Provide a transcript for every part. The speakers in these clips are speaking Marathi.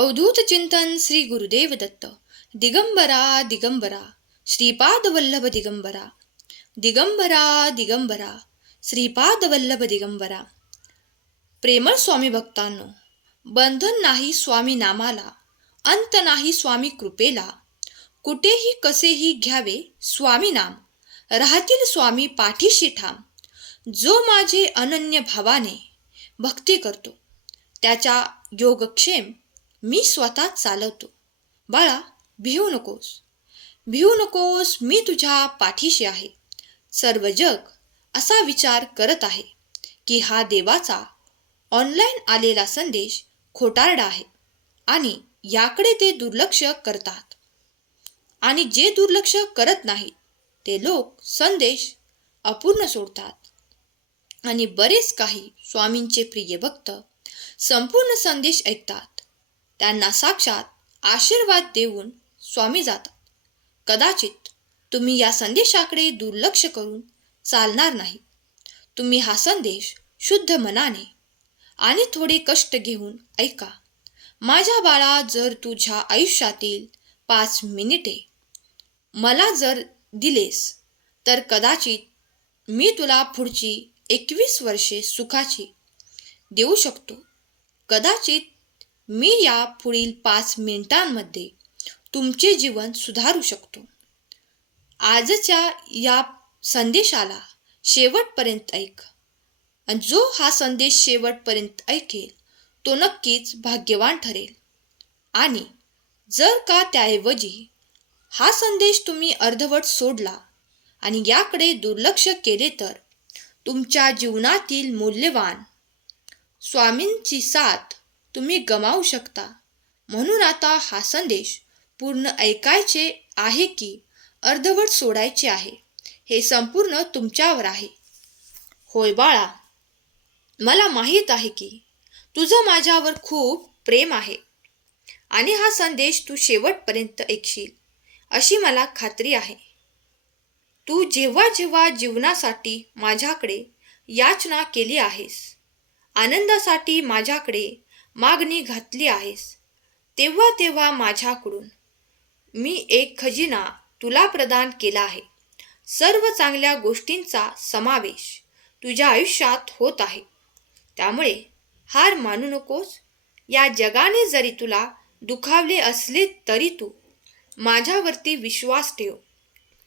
अवधूत चिंतन श्री गुरुदेव दत्त. दिगंबरा दिगंबरा. श्रीपाद वल्लभ दिगंबरा. दिगंबरा दिगंबरा. श्रीपाद वल्लभ दिगंबरा. प्रेमळ स्वामी भक्तांनो बंधन नाही स्वामी नामाला अंत नाही स्वामी कृपेला. कुठेही कसेही घ्यावे स्वामी नाम. राहतील स्वामी पाठीशी ठाम. जो माझे अनन्य भावाने भक्ती करतो त्याच्या योगक्षेम मी स्वतः चालवतो. बाळा भिवू नकोस. भिवू नकोस मी तुझ्या पाठीशी आहे. सर्व जग असा विचार करत आहे की हा देवाचा ऑनलाईन आलेला संदेश खोटारडा आहे आणि याकडे ते दुर्लक्ष करतात. आणि जे दुर्लक्ष करत नाहीत ते लोक संदेश अपूर्ण सोडतात. आणि बरेच काही स्वामींचे प्रिय भक्त संपूर्ण संदेश ऐकतात. त्यांना साक्षात आशीर्वाद देऊन स्वामी जातात. कदाचित तुम्ही या संदेशाकडे दुर्लक्ष करून चालणार नाही. तुम्ही हा संदेश शुद्ध मनाने आणि थोडे कष्ट घेऊन ऐका. माझ्या बाळा जर तुझ्या आयुष्यातील पाच मिनिटे मला जर दिलेस तर कदाचित मी तुला पुढची एकवीस वर्षे सुखाची देऊ शकतो. कदाचित मी या पुढील पाच मिनिटांमध्ये तुमचे जीवन सुधारू शकतो. आजच्या या संदेशाला शेवटपर्यंत ऐक. आणि जो हा संदेश शेवटपर्यंत ऐकेल तो नक्कीच भाग्यवान ठरेल. आणि जर का त्याऐवजी हा संदेश तुम्ही अर्धवट सोडला आणि याकडे दुर्लक्ष केले तर तुमच्या जीवनातील मूल्यवान स्वामींची साथ तुम्ही गमावू शकता. म्हणून आता हा संदेश पूर्ण ऐकायचे आहे की अर्धवट सोडायचे आहे. हे संपूर्ण तुमच्यावर आहे. होय बाळा मला माहीत आहे की तुझं माझ्यावर खूप प्रेम आहे आणि हा संदेश तू शेवटपर्यंत ऐकशील अशी मला खात्री आहे. तू जेव्हा जेव्हा जीवनासाठी माझ्याकडे याचना केली आहेस आनंदासाठी माझ्याकडे मागणी घातली आहेस. तेव्हा तेव्हा माझ्याकडून मी एक खजिना तुला प्रदान केला आहे. सर्व चांगल्या गोष्टींचा समावेश तुझ्या आयुष्यात होत आहे. त्यामुळे हार मानू नकोस. या जगाने जरी तुला दुखावले असले तरी तू माझ्यावरती विश्वास ठेव.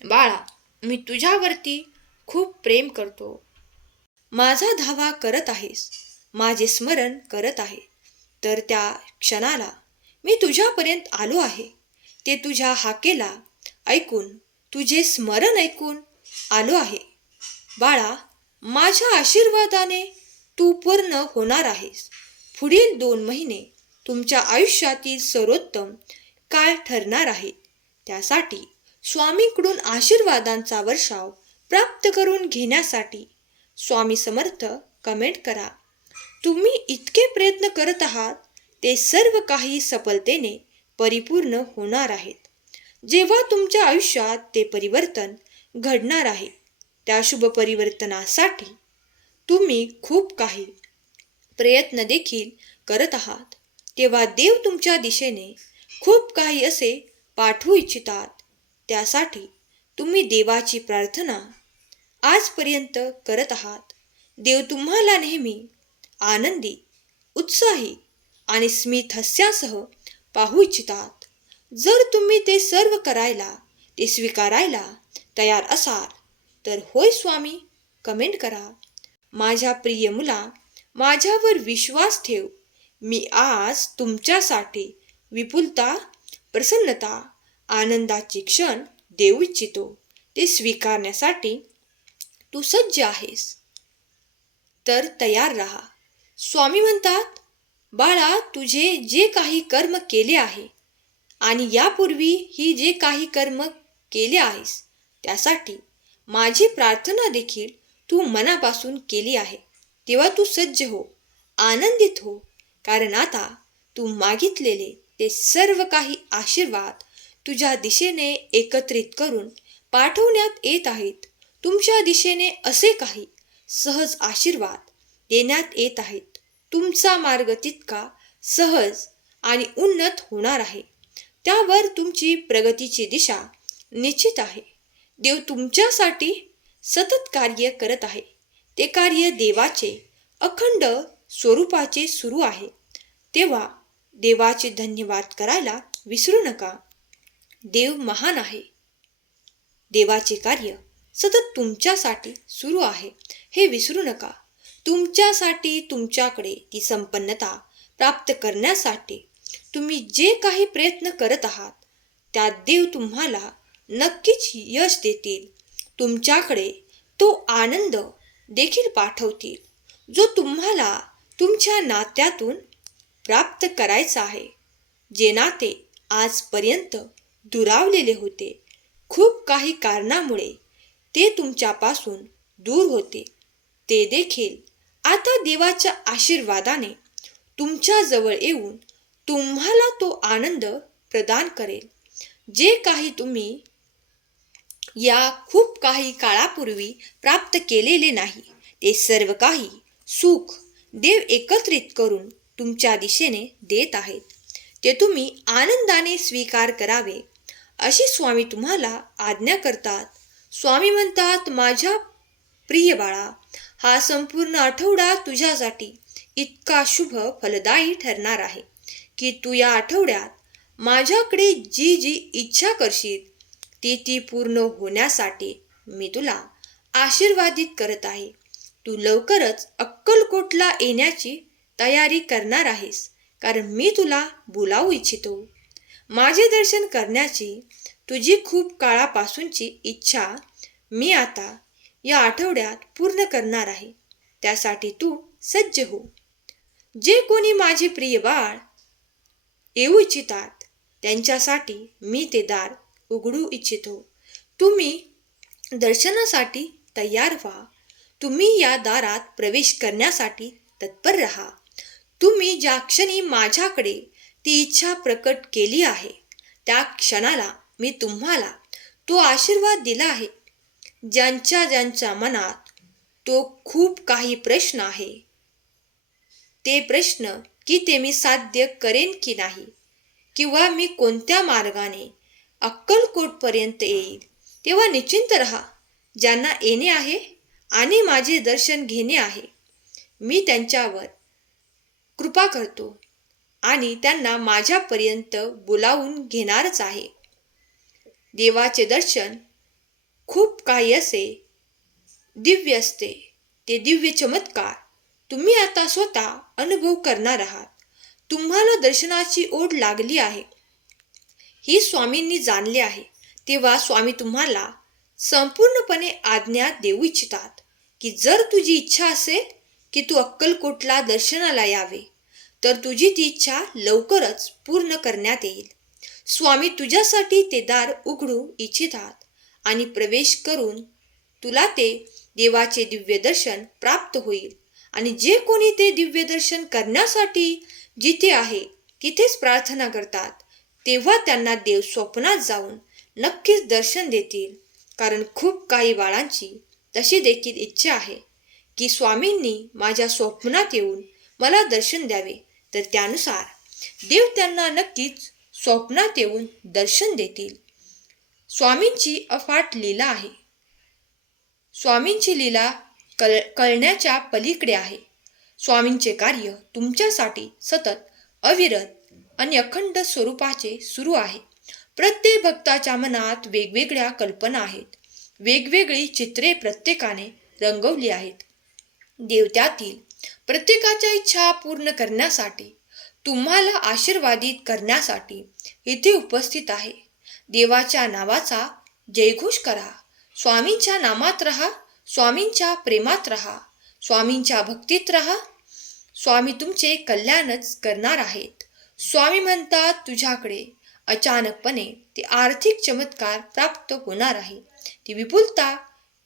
बाळा मी तुझ्यावरती खूप प्रेम करतो. माझा धावा करत आहेस. माझे स्मरण करत आहे. तर त्या क्षणाला मी तुझ्यापर्यंत आलो आहे. ते तुझ्या हाकेला ऐकून तुझे स्मरण ऐकून आलो आहे. बाळा माझ्या आशीर्वादाने तू पूर्ण होणार आहेस. पुढील दोन महिने तुमच्या आयुष्यातील सर्वोत्तम काळ ठरणार आहे. त्यासाठी स्वामीकडून आशीर्वादांचा वर्षाव प्राप्त करून घेण्यासाठी स्वामी समर्थ कमेंट करा. तुम्ही इतके प्रयत्न करत आहात ते सर्व काही सफलतेने परिपूर्ण होणार आहेत. जेव्हा तुमच्या आयुष्यात ते परिवर्तन घडणार आहे त्या शुभ परिवर्तनासाठी तुम्ही खूप काही प्रयत्न देखील करत आहात. तेव्हा देव तुमच्या दिशेने खूप काही असे पाठवू इच्छितात. त्यासाठी तुम्ही देवाची प्रार्थना आजपर्यंत करत आहात. देव तुम्हाला नेहमी आनंदी उत्साही आणि स्मित हास्यासह पाहू इच्छितात. जर तुम्ही ते सर्व करायला ते स्वीकारायला तयार असाल तर होय स्वामी कमेंट करा. माझ्या प्रिय मुला माझ्यावर विश्वास ठेव. मी आज तुमच्यासाठी विपुलता प्रसन्नता आनंदाचे क्षण देऊ इच्छितो. ते स्वीकारण्यासाठी तू सज्ज आहेस. तर तयार रहा. स्वामी म्हणतात बाळा तुझे जे काही कर्म केले आहे आणि यापूर्वी ही जे काही कर्म केले आहेस त्यासाठी माझी प्रार्थना देखील तू मनापासून केली आहे. तेव्हा तू सज्ज हो आनंदित हो कारण आता तू मागितलेले ते सर्व काही आशीर्वाद तुझ्या दिशेने एकत्रित करून पाठवण्यात येत आहेत. तुमच्या दिशेने असे काही सहज आशीर्वाद देण्यात येत आहेत. तुमचा मार्ग तितका सहज आणि उन्नत होणार आहे. त्यावर तुमची प्रगतीची दिशा निश्चित आहे. देव तुमच्यासाठी सतत कार्य करत आहे. ते कार्य देवाचे अखंड स्वरूपाचे सुरू आहे. तेव्हा देवाचे धन्यवाद करायला विसरू नका. देव महान आहे. देवाचे कार्य सतत तुमच्यासाठी सुरू आहे. हे विसरू नका. तुमच्यासाठी तुमच्याकडे ती संपन्नता प्राप्त करण्यासाठी तुम्ही जे काही प्रयत्न करत आहात त्यात देव तुम्हाला नक्कीच यश देतील. तुमच्याकडे तो आनंद देखील पाठवतील जो तुम्हाला तुमच्या नात्यातून प्राप्त करायचा आहे. जे नाते आजपर्यंत दुरावलेले होते खूप काही कारणामुळे ते तुमच्यापासून दूर होते. ते देखील आता देवाच्या आशीर्वादाने तुमच्याजवळ येऊन तुम्हाला तो आनंद प्रदान करेल. जे काही तुम्ही या खूप काही काळापूर्वी प्राप्त केलेले नाही ते सर्व काही सुख देव एकत्रित करून तुमच्या दिशेने देत आहेत. ते तुम्ही आनंदाने स्वीकार करावे. अशी स्वामी तुम्हाला आज्ञा करतात. स्वामी म्हणतात माझ्या प्रिय बाळा हा संपूर्ण आठवडा तुझ्यासाठी इतका शुभ फलदायी ठरणार आहे की तू या आठवड्यात माझ्याकडे जी जी इच्छा करशील ती ती पूर्ण होण्यासाठी मी तुला आशीर्वादित करत आहे. तू लवकरच अक्कलकोटला येण्याची तयारी करणार आहेस कारण मी तुला बोलावू इच्छितो. माझे दर्शन करण्याची तुझी खूप काळापासूनची इच्छा मी आता या आठवड्यात पूर्ण करणार आहे. त्यासाठी तू सज्ज हो. जे कोणी माझे प्रिय बाळ येऊ इच्छितात त्यांच्यासाठी मी ते दार उघडू इच्छितो. तुम्ही दर्शनासाठी तयार व्हा. तुम्ही या दारात प्रवेश करण्यासाठी तत्पर रहा. तुम्ही ज्या क्षणी माझ्याकडे ती इच्छा प्रकट केली आहे त्या क्षणाला मी तुम्हाला तो आशीर्वाद दिला आहे. ज्यांच्या ज्यांच्या मनात तो खूप काही प्रश्न आहे. ते प्रश्न की ते मी साध्य करेन की नाही किंवा मी कोणत्या मार्गाने अक्कलकोटपर्यंत येईल तेव्हा निश्चिंत रहा. ज्यांना येणे आहे आणि माझे दर्शन घेणे आहे मी त्यांच्यावर कृपा करतो आणि त्यांना माझ्यापर्यंत बोलावून घेणारच आहे. देवाचे दर्शन खूप काही असे. दिव्य असते. ते दिव्य चमत्कार. तुम्ही आता स्वतः अनुभव करणार आहात. तुम्हाला दर्शनाची ओढ लागली आहे. ही स्वामींनी जाणले आहे. तेव्हा स्वामी तुम्हाला संपूर्णपणे आज्ञा देऊ इच्छितात की जर तुझी इच्छा असेल की तू अक्कलकोटला दर्शनाला यावे तर तुझी ती इच्छा लवकरच पूर्ण करण्यात येईल. स्वामी तुझ्यासाठी ते दार उघडू इच्छितात. आणि प्रवेश करून तुला ते देवाचे दिव्य दर्शन प्राप्त होईल. आणि जे कोणी ते दिव्य दर्शन करण्यासाठी जिथे आहे तिथेच प्रार्थना करतात. तेव्हा त्यांना देव स्वप्नात जाऊन नक्कीच दर्शन देतील. कारण खूप काही बाळांची तशी देखील इच्छा आहे की स्वामींनी माझ्या स्वप्नात येऊन मला दर्शन द्यावे. तर त्यानुसार देव त्यांना नक्कीच स्वप्नात येऊन दर्शन देतील. स्वामींची अफाट लीला आहे. स्वामींची लीला कळ कळण्याच्या पलीकडे आहे. स्वामींचे कार्य तुमच्यासाठी सतत अविरत आणि अखंड स्वरूपाचे सुरू आहे. प्रत्येक भक्ताच्या मनात वेगवेगळ्या कल्पना आहेत. वेगवेगळी चित्रे प्रत्येकाने रंगवली आहेत. देवत्यातील प्रत्येकाच्या इच्छा पूर्ण करण्यासाठी तुम्हाला आशीर्वादित करण्यासाठी इथे उपस्थित आहे. देवाच्या नावाचा जयघोष करा. स्वामींच्या नामात राहा स्वामींच्या प्रेमात रहा स्वामींच्या भक्तीत रहा. स्वामी तुमचे कल्याणच करणार आहेत. स्वामी म्हणतात तुझ्याकडे अचानकपणे ते आर्थिक चमत्कार प्राप्त होणार आहे. ती विपुलता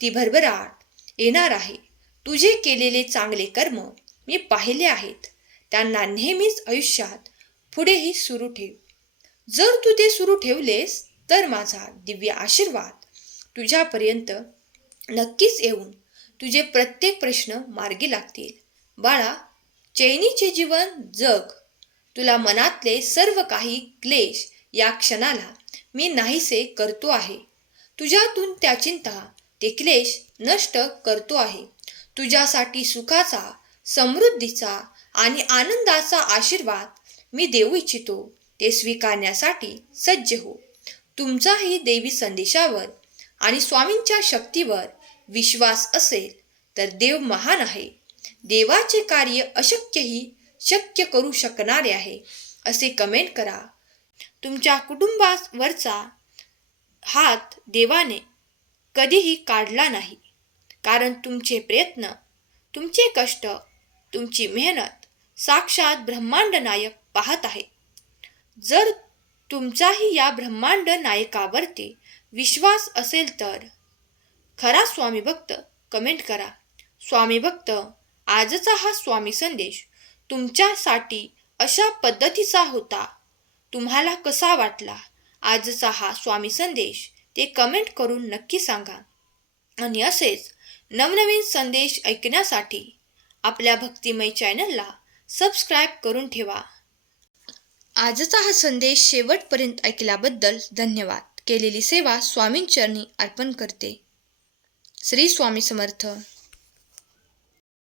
ती भरभराट येणार आहे. तुझे केलेले चांगले कर्म मी पाहिले आहेत. त्यांना नेहमीच आयुष्यात पुढेही सुरू ठेव. जर तू ते सुरू ठेवलेस तर माझा दिव्य आशीर्वाद तुझ्यापर्यंत नक्कीच येऊन तुझे प्रत्येक प्रश्न मार्गी लागतील. बाळा चैनीचे जीवन जग तुला मनातले सर्व काही क्लेश या क्षणाला मी नाहीसे करतो आहे. तुझ्यातून त्या चिंता ते क्लेश नष्ट करतो आहे. तुझ्यासाठी सुखाचा समृद्धीचा आणि आनंदाचा आशीर्वाद मी देऊ इच्छितो. ते स्वीकारण्यासाठी सज्ज हो. तुमचाही देवी संदेशावर आणि स्वामींच्या शक्तीवर विश्वास असेल तर देव महान आहे. देवाचे कार्य अशक्यही शक्य करू शकणारे आहे असे कमेंट करा. तुमच्या कुटुंबावरचा हात देवाने कधीही काढला नाही कारण तुमचे प्रयत्न तुमचे कष्ट तुमची मेहनत साक्षात ब्रह्मांड नायक पाहत आहे. जर तुमचाही या ब्रह्मांड नायकावरती विश्वास असेल तर. खरा स्वामी भक्त कमेंट करा. स्वामी भक्त आजचा हा स्वामी संदेश तुमच्यासाठी अशा पद्धतीचा होता. तुम्हाला कसा वाटला? आजचा हा स्वामी संदेश ते कमेंट करून नक्की सांगा. आणि असेच नवनवीन संदेश ऐकण्यासाठी आपल्या भक्तिमय चॅनलला सबस्क्राईब करून ठेवा. आजचा हा संदेश शेवटपर्यंत ऐकल्याबद्दल धन्यवाद. केलेली सेवा स्वामींचरणी अर्पण करते. श्री स्वामी समर्थ.